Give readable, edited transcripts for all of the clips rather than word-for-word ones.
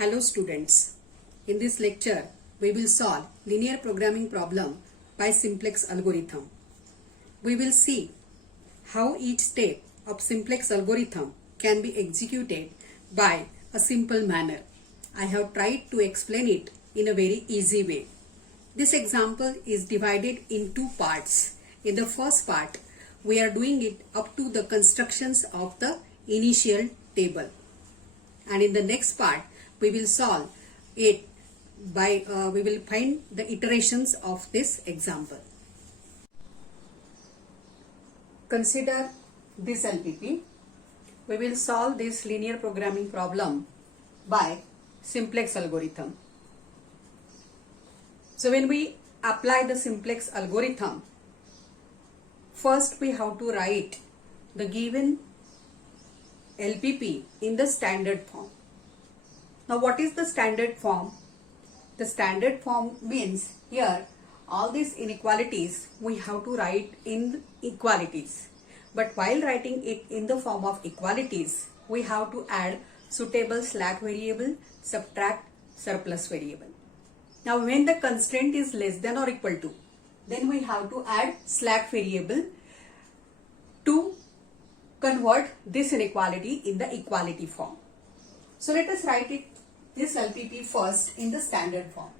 Hello students. In this lecture, we will solve linear programming problem by simplex algorithm. We will see how each step of simplex algorithm can be executed by a simple manner. I have tried to explain it in a very easy way. This example is divided in two parts. In the first part, we are doing it up to the constructions of the initial table. And in the next part, we will solve it by, we will find the iterations of this example. Consider this LPP. We will solve this linear programming problem by simplex algorithm. So when we apply the simplex algorithm, first we have to write the given LPP in the standard form. Now what is the standard form? The standard form means here all these inequalities we have to write in equalities. But while writing it in the form of equalities, we have to add suitable slack variable, subtract surplus variable. Now when the constraint is less than or equal to, then we have to add slack variable to convert this inequality in the equality form. So let us write it this LPP first in the standard form.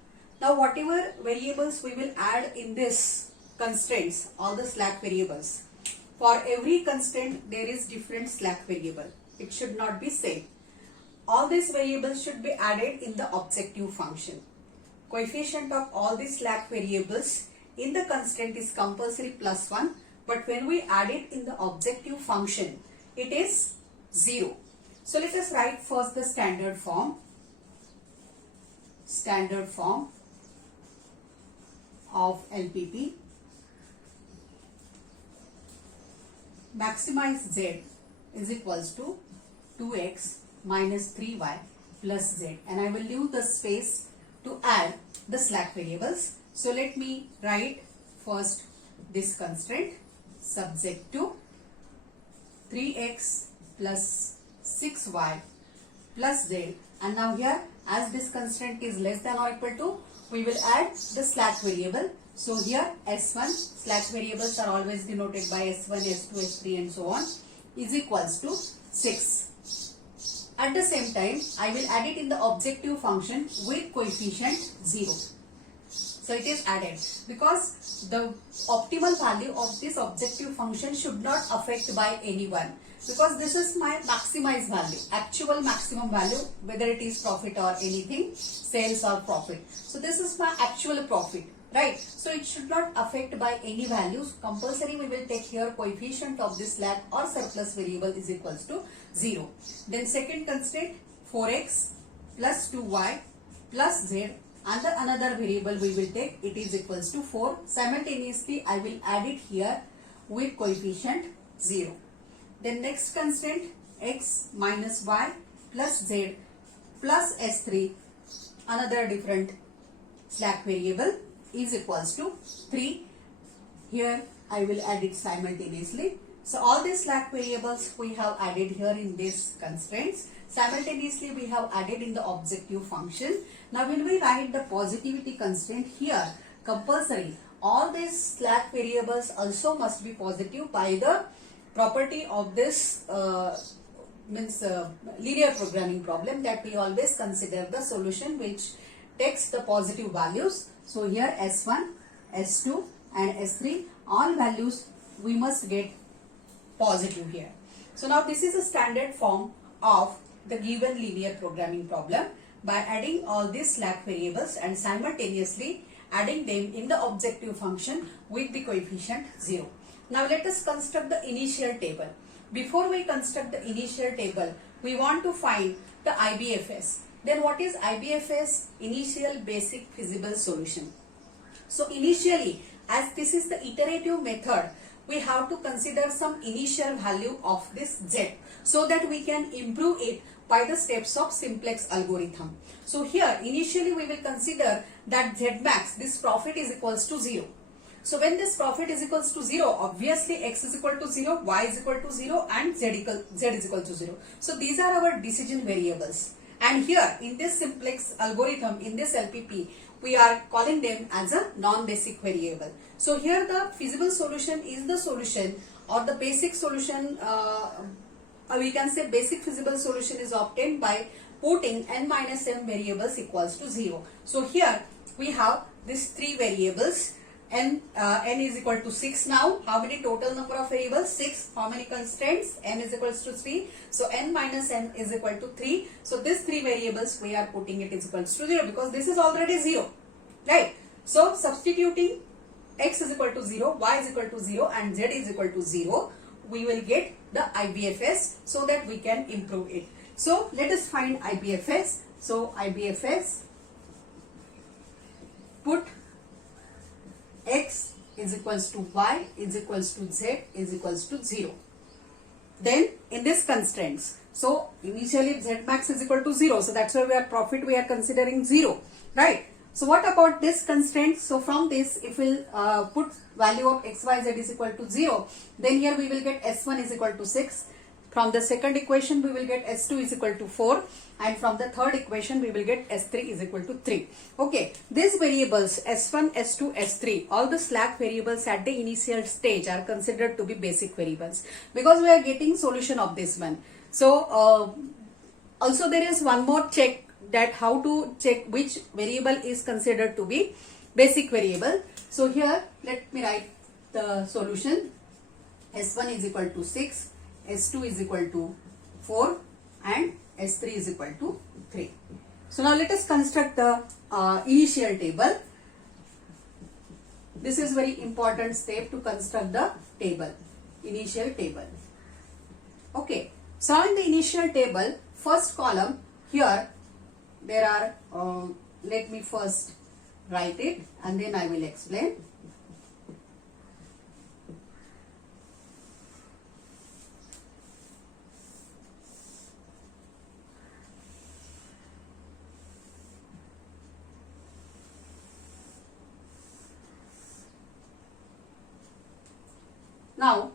Now whatever variables we will add in this constraints, all the slack variables, for every constraint there is different slack variable. It should not be same. All these variables should be added in the objective function. Coefficient of all these slack variables in the constraint is compulsory +1, but when we add it in the objective function, it is 0. So let us write first the standard form. Standard form of LPP. Maximize Z is equals to 2x minus 3y plus z, and I will leave the space to add the slack variables. So let me write first this constraint subject to 3x plus 6y plus z, and now here as this constraint is less than or equal to, we will add the slack variable. So here S1, slack variables are always denoted by S1, S2, S3 and so on, is equals to 6. At the same time, I will add it in the objective function with coefficient 0. So it is added because the optimal value of this objective function should not affect by anyone, because this is my maximize value, actual maximum value, whether it is profit or anything, sales or profit. So this is my actual profit, right? So it should not affect by any values. Compulsory we will take here coefficient of this slack or surplus variable is equals to 0. Then second constraint 4x plus 2y plus z, and the another variable we will take, it is equals to 4. Simultaneously I will add it here with coefficient 0. Then next constraint x minus y plus z plus s3, another different slack variable, is equals to 3. Here I will add it simultaneously. So all these slack variables we have added here in these constraints. Simultaneously we have added in the objective function. Now when we write the positivity constraint here, compulsory all these slack variables also must be positive by the property of this linear programming problem, that we always consider the solution which takes the positive values. So here S1, S2 and S3, all values we must get positive here. So now this is a standard form of the given linear programming problem by adding all these slack variables and simultaneously adding them in the objective function with the coefficient 0. Now let us construct the initial table. Before we construct the initial table, we want to find the IBFS. Then what is IBFS? Initial basic feasible solution. So initially, as this is the iterative method, we have to consider some initial value of this z, so that we can improve it by the steps of simplex algorithm. So here initially we will consider that z max, this profit is equals to 0. So when this profit is equals to 0, obviously x is equal to 0, y is equal to 0 and z is equal to 0. So these are our decision variables. And here in this simplex algorithm, in this LPP, we are calling them as a non-basic variable. So here the feasible solution is the solution, or the basic solution, we can say basic feasible solution is obtained by putting n minus m variables equals to 0. So here we have these three variables. N is equal to 6 now. How many total number of variables? 6. How many constraints? N is equals to 3. So n minus n is equal to 3. So these three variables we are putting it is equals to 0 because this is already 0. Right? So substituting x is equal to 0, y is equal to 0 and z is equal to 0, we will get the IBFS so that we can improve it. So let us find IBFS. So IBFS, put x is equals to y is equals to z is equals to 0. Then in this constraints, so initially z max is equal to 0, so that's why we are considering 0, right? So what about this constraint? So from this, if we'll put value of x, y, z is equal to 0, then here we will get s1 is equal to 6. From the second equation, we will get s2 is equal to 4. And from the third equation, we will get s3 is equal to 3. Okay, these variables s1, s2, s3, all the slack variables at the initial stage are considered to be basic variables because we are getting solution of this one. So also there is one more check, that how to check which variable is considered to be basic variable. So here let me write the solution. S1 is equal to 6, S2 is equal to 4 and S3 is equal to 3. So now let us construct the initial table. This is very important step to construct the table, initial table. Okay, so in the initial table, first column here there are, let me first write it and then I will explain. Now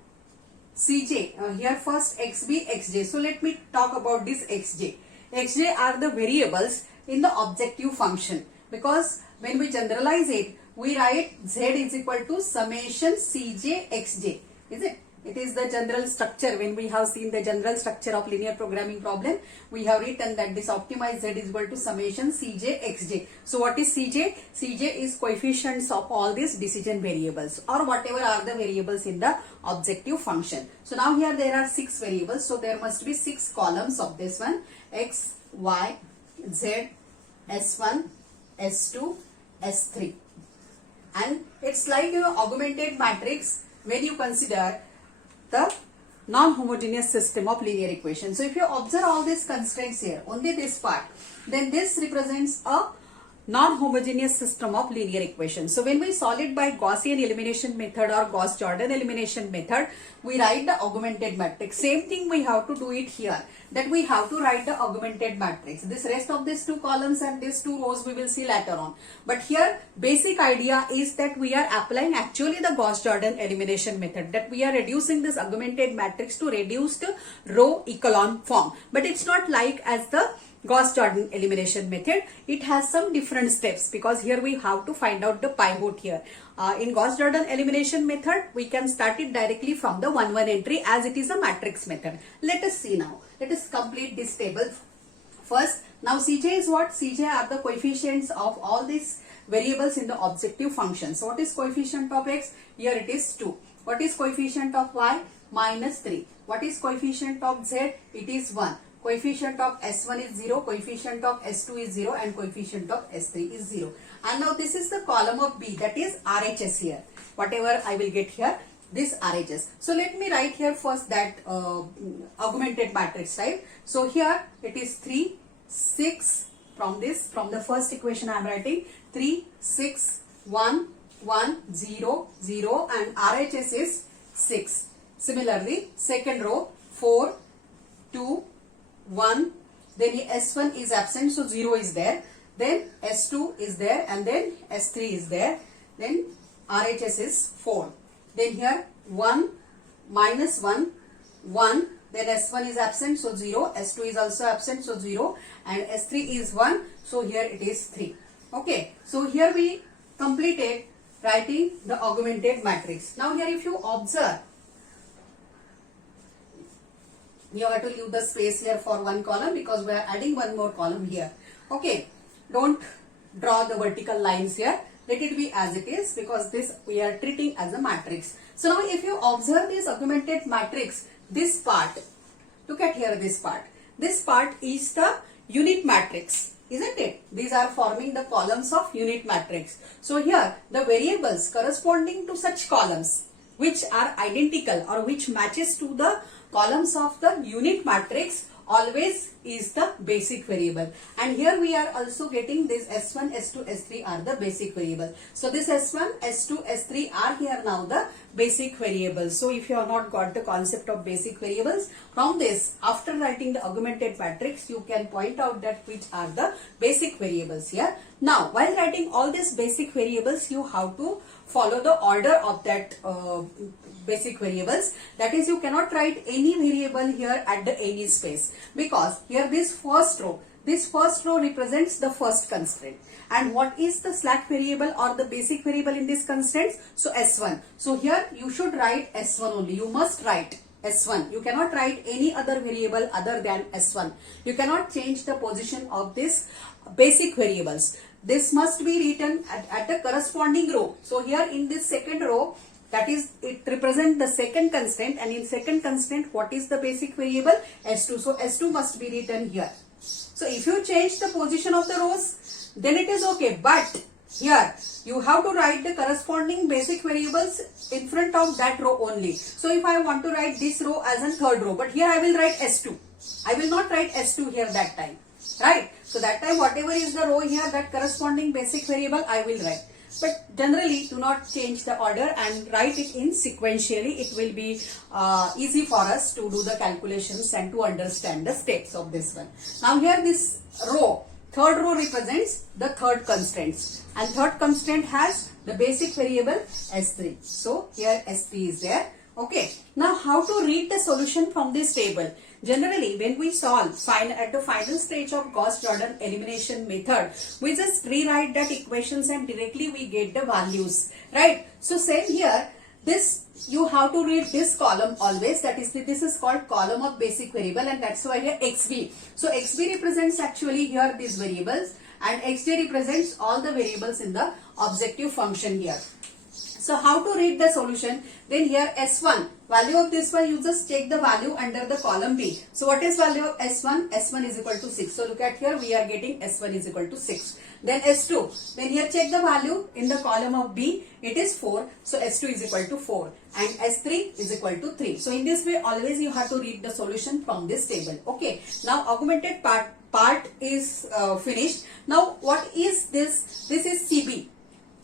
Cj, here first xb, xj. So let me talk about this xj. Xj are the variables in the objective function, because when we generalize it, we write z is equal to summation Cj xj. Is it? It is the general structure. When we have seen the general structure of linear programming problem, we have written that this optimized z is equal to summation Cj xj. So what is Cj? Cj is coefficients of all these decision variables or whatever are the variables in the objective function. So now here there are 6 variables. So there must be 6 columns of this one: x, y, z, s1, s2, s3. And it's like your augmented matrix when you consider the non-homogeneous system of linear equations. So if you observe all these constraints here, only this part, then this represents a non-homogeneous system of linear equations. So when we solve it by Gaussian elimination method or Gauss-Jordan elimination method, we write the augmented matrix. Same thing we have to do it here, that we have to write the augmented matrix. This rest of these 2 columns and these 2 rows we will see later on. But here basic idea is that we are applying actually the Gauss-Jordan elimination method, that we are reducing this augmented matrix to reduced row echelon form. But it's not like as the Gauss-Jordan elimination method. It has some different steps because here we have to find out the pivot here. In Gauss-Jordan elimination method, we can start it directly from the 1-1 entry as it is a matrix method. Let us see now. Let us complete this table first. Now Cj is what? Cj are the coefficients of all these variables in the objective function. So what is coefficient of x? Here it is 2. What is coefficient of y? -3. What is coefficient of z? It is 1. Coefficient of S1 is 0, coefficient of S2 is 0 and coefficient of S3 is 0. And now this is the column of B, that is RHS here. Whatever I will get here, this RHS. So let me write here first that augmented matrix type. So here it is 3, 6 from the first equation I am writing 3, 6, 1, 1, 0, 0 and RHS is 6. Similarly, second row 4, 2, 1, then S1 is absent, so 0 is there, then S2 is there and then S3 is there, then RHS is 4. Then here 1, -1, 1, then S1 is absent, so 0, S2 is also absent, so 0, and S3 is 1, so here it is 3. Okay, so here we completed writing the augmented matrix. Now here if you observe, you have to leave the space here for one column because we are adding one more column here. Okay, don't draw the vertical lines here. Let it be as it is because this we are treating as a matrix. So now if you observe this augmented matrix, this part, look at here this part. This part is the unit matrix, isn't it? These are forming the columns of unit matrix. So here the variables corresponding to such columns which are identical or which matches to the columns of the unit matrix always is the basic variable, and here we are also getting this S1, S2, S3 are the basic variable. So this S1, S2, S3 are here now the basic variables. So if you have not got the concept of basic variables, from this after writing the augmented matrix you can point out that which are the basic variables here. Now while writing all these basic variables you have to follow the order of that basic variables. That is, you cannot write any variable here at the any space because here this first row represents the first constraint. And what is the slack variable or the basic variable in this constraint? So S1. So here you should write S1 only. You must write S1. You cannot write any other variable other than S1. You cannot change the position of this basic variables. This must be written at the corresponding row. So here in this second row, that is, it represents the second constraint, and in second constraint what is the basic variable? S2. So S2 must be written here. So if you change the position of the rows, then it is okay, but here you have to write the corresponding basic variables in front of that row only. So if I want to write this row as a third row, but here I will write S2. I will not write S2 here that time, right? So that time whatever is the row here, that corresponding basic variable I will write. But generally do not change the order and write it in sequentially. It will be easy for us to do the calculations and to understand the steps of this one. Now here this row, third row represents the third constraints, and third constraint has the basic variable S3. So here S3 is there. Okay. Now how to read the solution from this table? Generally, when we solve at the final stage of Gauss-Jordan elimination method, we just rewrite that equations and directly we get the values, right? So same here, this you have to read this column always. That is, this is called column of basic variable, and that's why here XB. So XB represents actually here these variables, and XJ represents all the variables in the objective function here. So how to read the solution? Then here S1, value of this one, you just take the value under the column B. So what is value of S1? S1 is equal to 6. So look at here, we are getting S1 is equal to 6. Then S2, then here check the value in the column of B, it is 4. So S2 is equal to 4 and S3 is equal to 3. So in this way always you have to read the solution from this table. Okay, now augmented part is finished. Now what is this? This is CB.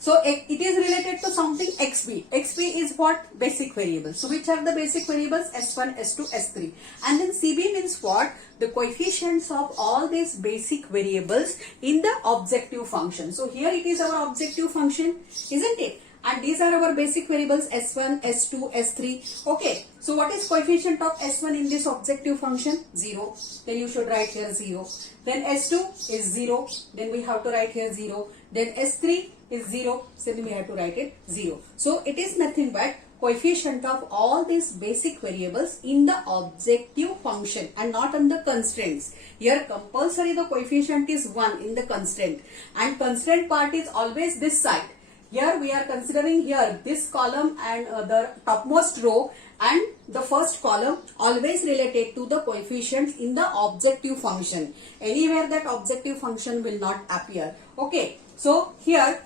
So it is related to something XB. XB is what? Basic variables. So which are the basic variables? S1, S2, S3. And then CB means what? The coefficients of all these basic variables in the objective function. So here it is our objective function, isn't it? And these are our basic variables S1, S2, S3. Okay. So what is coefficient of S1 in this objective function? 0. Then you should write here 0. Then S2 is 0. Then we have to write here 0. Then S3 is 0. So then we have to write it 0. So it is nothing but coefficient of all these basic variables in the objective function and not on the constraints. Here compulsory the coefficient is 1 in the constraint, and constraint part is always this side. Here we are considering here this column and the topmost row and the first column always related to the coefficients in the objective function. Anywhere that objective function will not appear. Okay. So here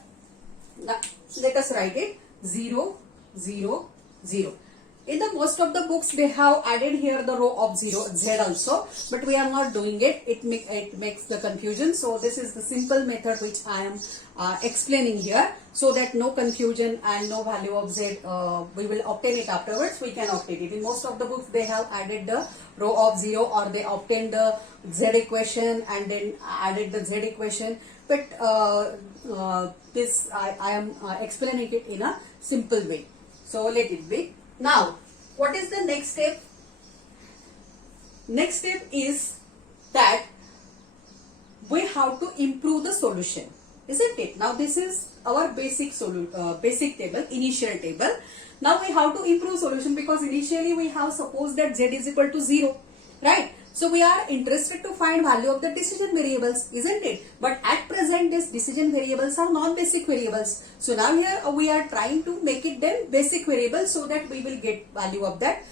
let us write it 0, 0, 0. In the most of the books they have added here the row of 0, Z also, but we are not doing it. It makes the confusion. So this is the simple method which I am explaining here, so that no confusion and no value of Z, we will obtain it afterwards. We can obtain it. In most of the books they have added the row of 0, or they obtained the Z equation and then added the Z equation. But this I am explaining it in a simple way. So let it be. Now, what is the next step? next step is that we have to improve the solution, isn't it? Now this is our basic table, initial table. Now we have to improve solution because initially we have supposed that z is equal to 0, right? So we are interested to find value of the decision variables, isn't it? But at present these decision variables are non-basic variables. So now here we are trying to make it them basic variables so that we will get value of that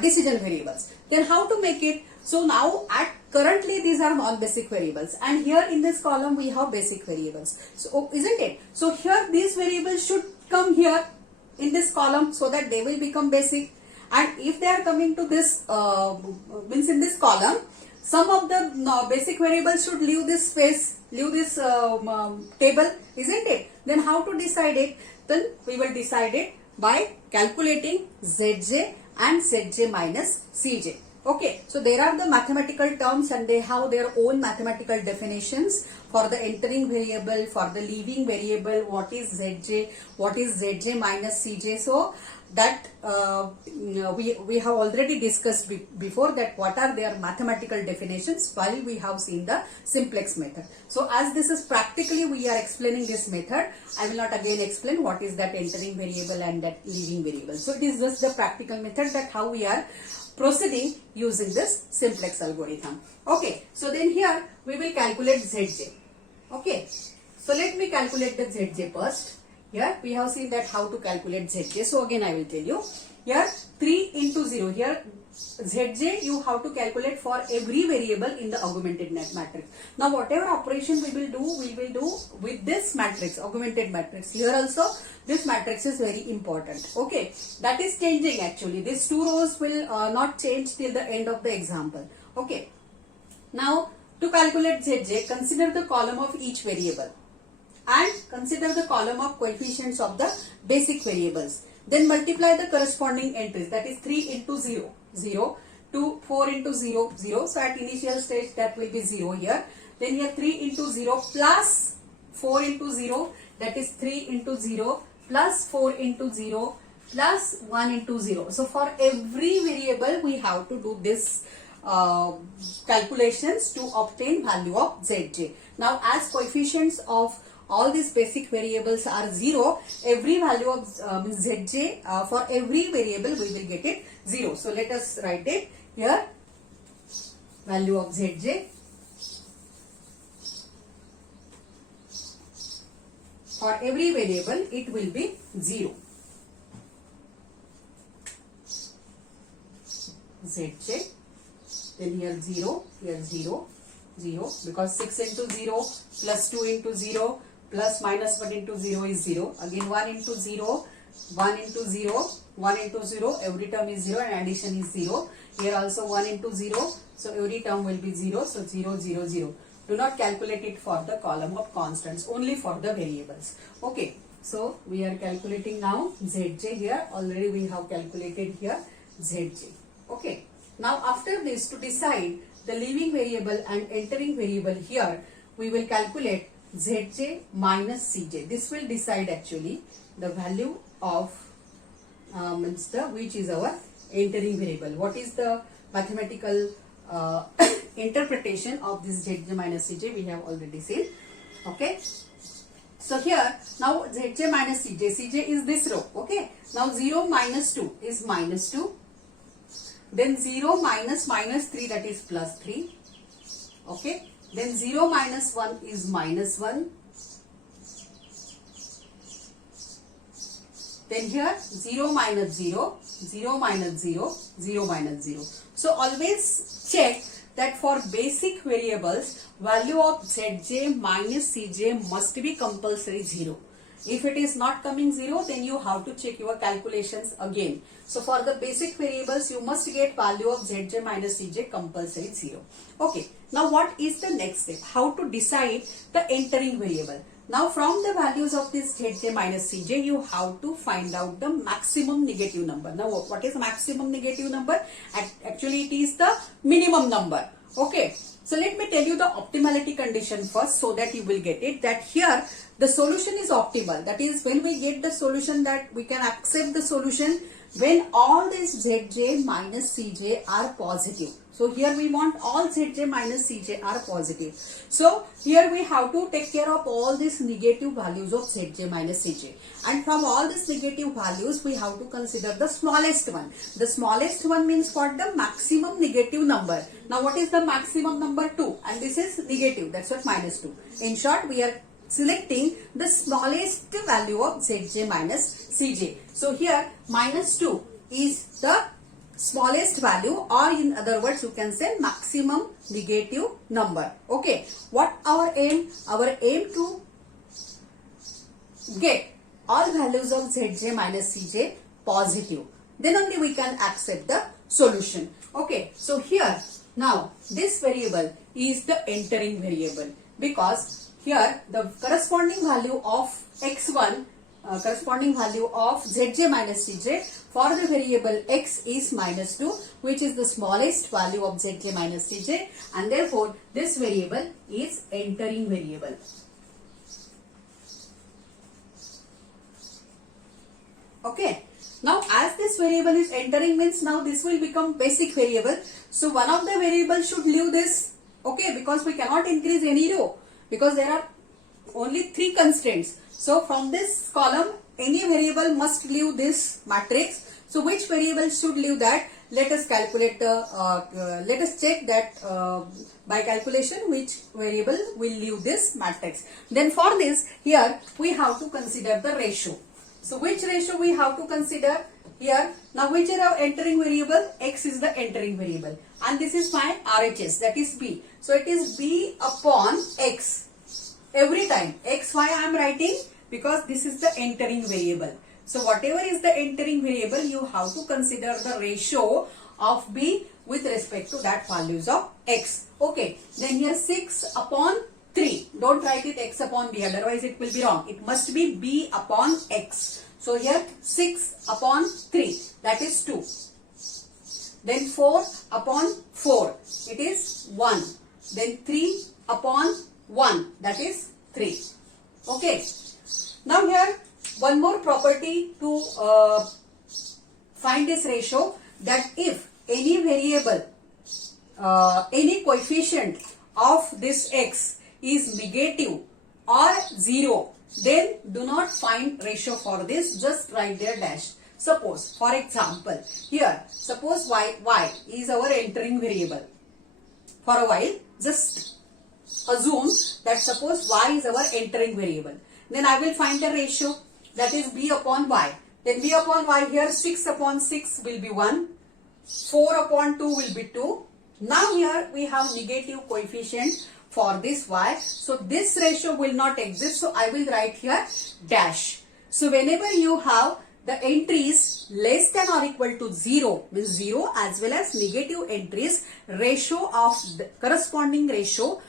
decision variables. Then how to make it? So now currently these are non-basic variables, and here in this column we have basic variables. So isn't it? So here these variables should come here in this column so that they will become basic. And if they are coming to this means in this column, some of the basic variables should leave this space, leave this table, isn't it? Then how to decide it? Then we will decide it by calculating Zj and Zj minus Cj. Okay, so there are the mathematical terms and they have their own mathematical definitions for the entering variable, for the leaving variable, what is Zj, what is Zj minus Cj. So that we have already discussed before that what are their mathematical definitions while we have seen the simplex method. So as this is practically we are explaining this method, I will not again explain what is that entering variable and that leaving variable. So it is just the practical method that how we are proceeding using this simplex algorithm. Okay, so then here we will calculate Zj. Okay, so let me calculate the Zj first. Here we have seen that how to calculate Zj. So again I will tell you. Here 3 into 0. Here Zj you have to calculate for every variable in the augmented matrix. Now whatever operation we will do with this matrix, augmented matrix. Here also this matrix is very important. Okay, that is changing actually. These two rows will not change till the end of the example. Okay. Now to calculate Zj, consider the column of each variable and consider the column of coefficients of the basic variables. Then multiply the corresponding entries, that is 3 into 0, 0, to 4 into 0, 0. So at initial stage that will be 0 here. Then here 3 into 0 plus 4 into 0, that is 3 into 0 plus 4 into 0 plus 1 into 0. So for every variable we have to do this calculations to obtain value of Zj. Now as coefficients of all these basic variables are 0, every value of Zj for every variable we will get it 0. So let us write it here, value of Zj for every variable it will be 0. Zj, then here 0, here 0, 0 because 6 into 0 plus 2 into 0 plus minus 1 into 0 is 0. Again 1 into 0, 1 into 0, 1 into 0, every term is 0 and addition is 0. Here also 1 into 0, so every term will be 0, so 0, 0, 0. Do not calculate it for the column of constants, only for the variables. Okay, so we are calculating now Zj here, already we have calculated here Zj. Okay, now after this to decide the leaving variable and entering variable here, we will calculate Zj minus Cj. This will decide actually the value of which is our entering variable. What is the mathematical interpretation of this Zj minus Cj we have already seen. Okay. So here now Zj minus Cj. Cj is this row. Okay. Now 0 minus 2 is minus 2. Then 0 minus minus 3, that is plus 3. Okay. Then 0 minus 1 is minus 1. Then here 0 minus 0, 0 minus 0, 0 minus 0. So always check that for basic variables, value of Zj minus Cj must be compulsory 0. If it is not coming 0, then you have to check your calculations again. So for the basic variables, you must get value of Zj minus Cj compulsory 0. Okay. Now what is the next step? How to decide the entering variable? Now from the values of this Zj minus Cj, you have to find out the maximum negative number. Now what is maximum negative number? Actually it is the minimum number. Okay. So let me tell you the optimality condition first so that you will get it. That here the solution is optimal. That is when we get the solution that we can accept the solution when all these Zj minus Cj are positive. So here we want all Zj minus Cj are positive. So here we have to take care of all these negative values of Zj minus Cj. And from all these negative values, we have to consider the smallest one. The smallest one means what? The maximum negative number. Now what is the maximum number? 2. And this is negative. That's what minus 2. In short, we are selecting the smallest value of Zj minus Cj. So here minus 2 is the smallest value, or in other words you can say maximum negative number. Okay, what our aim? Our aim to get all values of Zj minus Cj positive. Then only we can accept the solution. Okay, so here now this variable is the entering variable, because here the corresponding value of x1 corresponding value of Zj minus Cj for the variable x is minus 2, which is the smallest value of Zj minus Cj, and therefore this variable is entering variable. Okay. Now as this variable is entering means now this will become basic variable. So one of the variables should leave this. Okay, because we cannot increase any row, because there are only 3 constraints. So from this column, any variable must leave this matrix. So which variable should leave that? Let us calculate let us check that by calculation which variable will leave this matrix. Then for this, here we have to consider the ratio. So which ratio we have to consider here? Now which is our entering variable? X is the entering variable, and this is my RHS, that is B. So it is B upon X. Every time x, why I am writing? Because this is the entering variable. So whatever is the entering variable, you have to consider the ratio of B with respect to that values of x. Okay, then here 6 upon 3. Don't write it x upon B, otherwise it will be wrong. It must be B upon x. So here 6 upon 3, that is 2. Then 4 upon 4, it is 1. Then 3 upon 1, that is 3. Okay. Now here one more property to find this ratio, that if any variable, any coefficient of this x is negative or 0, then do not find ratio for this, just write there dash. Suppose, for example, here, suppose y is our entering variable. For a while, just assume that suppose y is our entering variable. Then I will find the ratio, that is b upon y. Then b upon y here 6 upon 6 will be 1. 4 upon 2 will be 2. Now here we have negative coefficient for this y. So this ratio will not exist. So I will write here dash. So whenever you have the entries less than or equal to 0, means 0 as well as negative entries, ratio of the corresponding ratio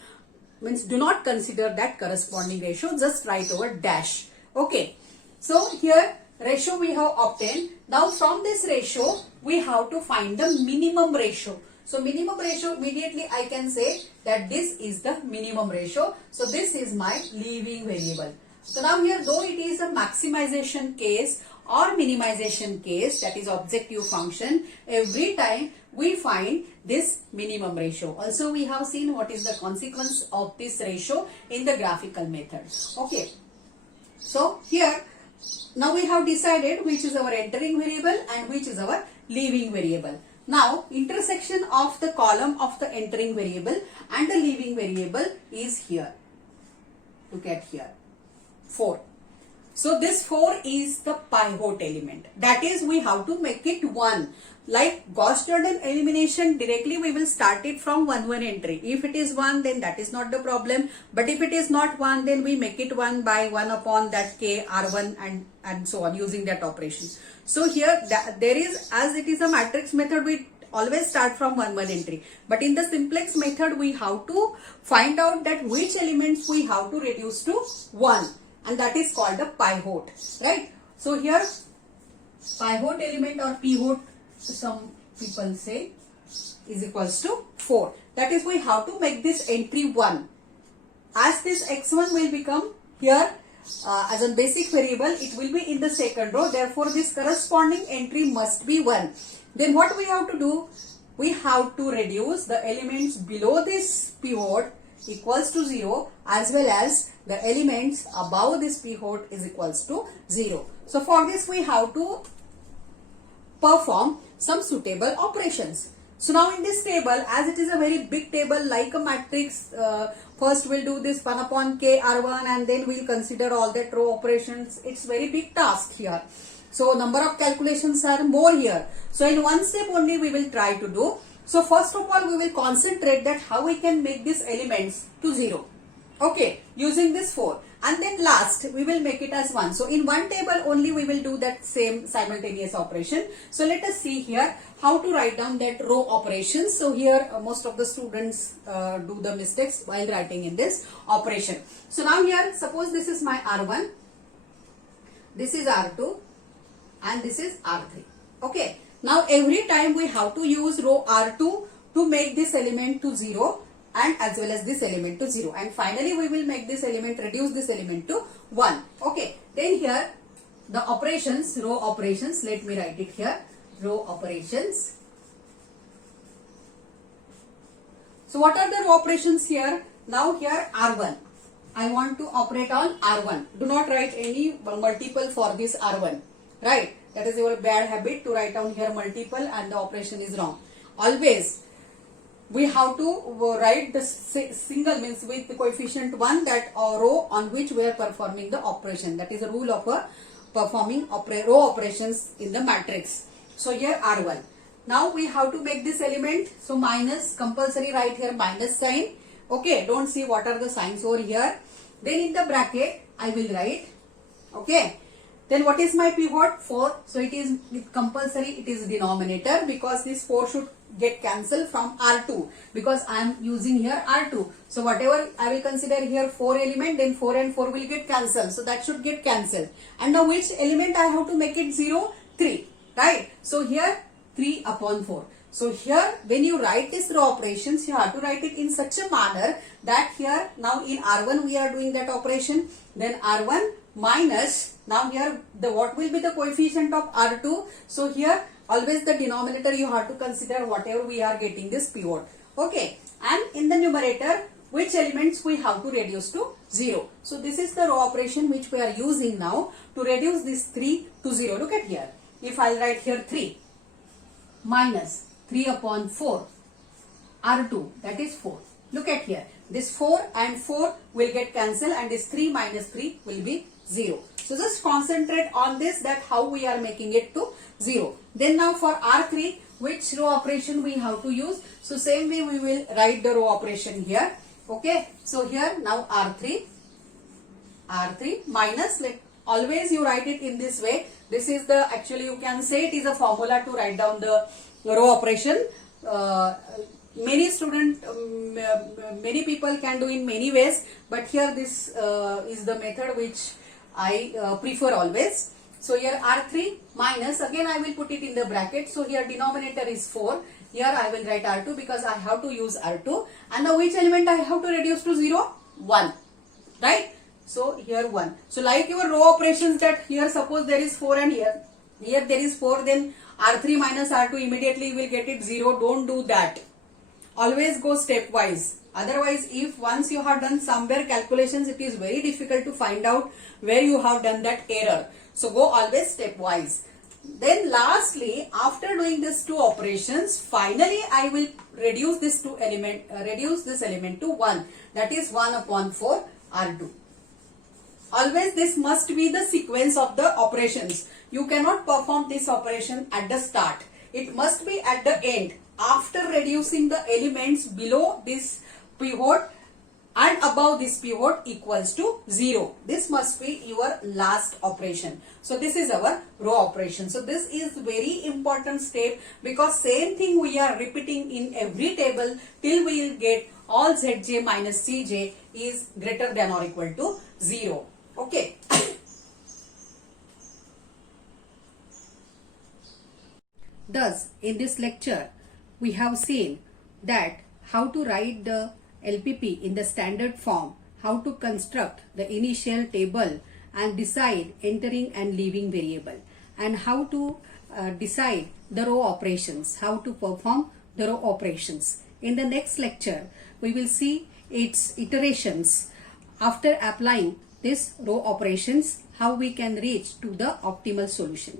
means do not consider that corresponding ratio, just write over dash. Okay. So here ratio we have obtained. Now from this ratio we have to find the minimum ratio. So minimum ratio, immediately I can say that this is the minimum ratio. So this is my leaving variable. So now here, though it is a maximization case or minimization case, that is objective function, every time we find this minimum ratio. Also we have seen what is the consequence of this ratio in the graphical method. Okay. So here now we have decided which is our entering variable and which is our leaving variable. Now intersection of the column of the entering variable and the leaving variable is here. Look at here. 4. So this 4 is the pivot element. That is, we have to make it 1. Like Gauss-Jordan elimination, directly we will start it from 1 entry. If it is 1, then that is not the problem. But if it is not 1, then we make it 1 by 1 upon that k r1 and so on, using that operation. So here there is, as it is a matrix method, we always start from 1 entry. But in the simplex method, we have to find out that which elements we have to reduce to 1. And that is called the pivot, right? So here pivot element or pivot, some people say, is equals to 4. That is, we have to make this entry 1. As this x1 will become here as a basic variable, it will be in the second row. Therefore, this corresponding entry must be 1. Then what we have to do? we have to reduce the elements below this pivot equals to 0 as well as the elements above this pivot is equals to 0. So for this we have to perform some suitable operations. So now in this table, as it is a very big table like a matrix, first we'll do this 1 upon k R1 and then we'll consider all that row operations. It's very big task here. So number of calculations are more here. So in one step only we will try to do. So first of all we will concentrate that how we can make these elements to 0. Okay, using this 4. And then last we will make it as 1. So in one table only we will do that same simultaneous operation. So let us see here how to write down that row operations. So here most of the students do the mistakes while writing in this operation. So now here suppose this is my R1, this is R2 and this is R3. Okay, now every time we have to use row R2 to make this element to 0 and as well as this element to 0, and finally we will make this element, reduce this element to 1. Okay, then here the operations, row operations, let me write it here, row operations. So what are the row operations here? Now here R1, I want to operate on R1. Do not write any multiple for this R1, right? That is your bad habit to write down here multiple and the operation is wrong. Always we have to write the single, means with the coefficient 1, that row on which we are performing the operation. That is a rule of performing row operations in the matrix. So here R1. Now we have to make this element. So minus, compulsory write here minus sign. Okay, don't see what are the signs over here. Then in the bracket I will write. Okay. Then what is my pivot? 4. So it is compulsory, it is denominator, because this 4 should get cancelled from R2, because I am using here R2. So whatever I will consider here 4 element, then 4 and 4 will get cancelled. So that should get cancelled. And now which element I have to make it 0? 3. Right? So here 3 upon 4. So here when you write this row operations, you have to write it in such a manner that here now in R1 we are doing that operation. Then R1 minus, now here the what will be the coefficient of R2. So here always the denominator you have to consider whatever we are getting this pivot. Okay, and in the numerator which elements we have to reduce to 0. So this is the row operation which we are using now to reduce this 3 to 0. Look at here. If I write here 3 minus 3 upon 4 R2, that is 4. Look at here. This 4 and 4 will get cancelled and this 3 minus 3 will be 0. So just concentrate on this, that how we are making it to 0. Then now for R3, which row operation we have to use? So same way we will write the row operation here. Okay. So here now R3 minus, like always you write it in this way. This is the, actually you can say it is a formula to write down the row operation. Many people can do in many ways, but here this is the method which I prefer always. So here R3 minus, again I will put it in the bracket. So here denominator is 4. Here I will write R2 because I have to use R2. And now which element I have to reduce to 0? 1. Right? So here 1. So like your row operations, that here suppose there is 4 and here there is 4, then R3 minus R2 immediately you will get it 0. Don't do that. Always go stepwise. Otherwise, if once you have done somewhere calculations, it is very difficult to find out where you have done that error. So go always stepwise. Then lastly, after doing these two operations, finally I will reduce this element to 1. That is 1 upon 4 R2. Always this must be the sequence of the operations. You cannot perform this operation at the start. It must be at the end, after reducing the elements below this pivot and above this pivot equals to 0. This must be your last operation. So this is our row operation. So this is very important step, because same thing we are repeating in every table till we will get all Zj minus Cj is greater than or equal to 0. Okay. Thus, in this lecture, we have seen that how to write the LPP in the standard form, how to construct the initial table and decide entering and leaving variable, and how to decide the row operations, how to perform the row operations. In the next lecture, we will see its iterations. After applying this row operations, how we can reach to the optimal solution.